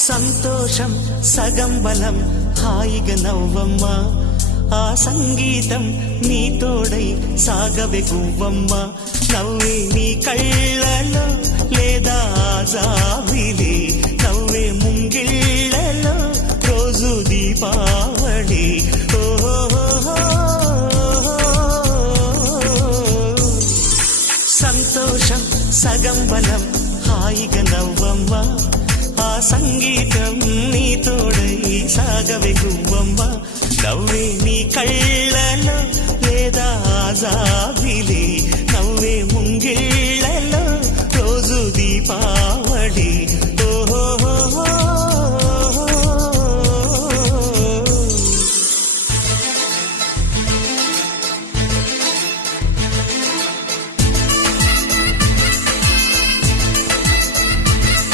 సంతోషం సగం బలం హాయిగా నవ్వమ్మా ఆ సంగీతం నీ తోడై సాగవే గువ్వమ్మ నవ్వే నీ కళ్ళలో లేదా జాబిలి నవ్వే ముంగిళ్ళలో రోజు దీపావళి సంతోషం సగం బలం హాయిగా నవ్వమ్మ ఆ సంగీతం నీ తోడై సాగవే గువ్వమ్మ నవ్వే నీ కళ్ళలో లేదా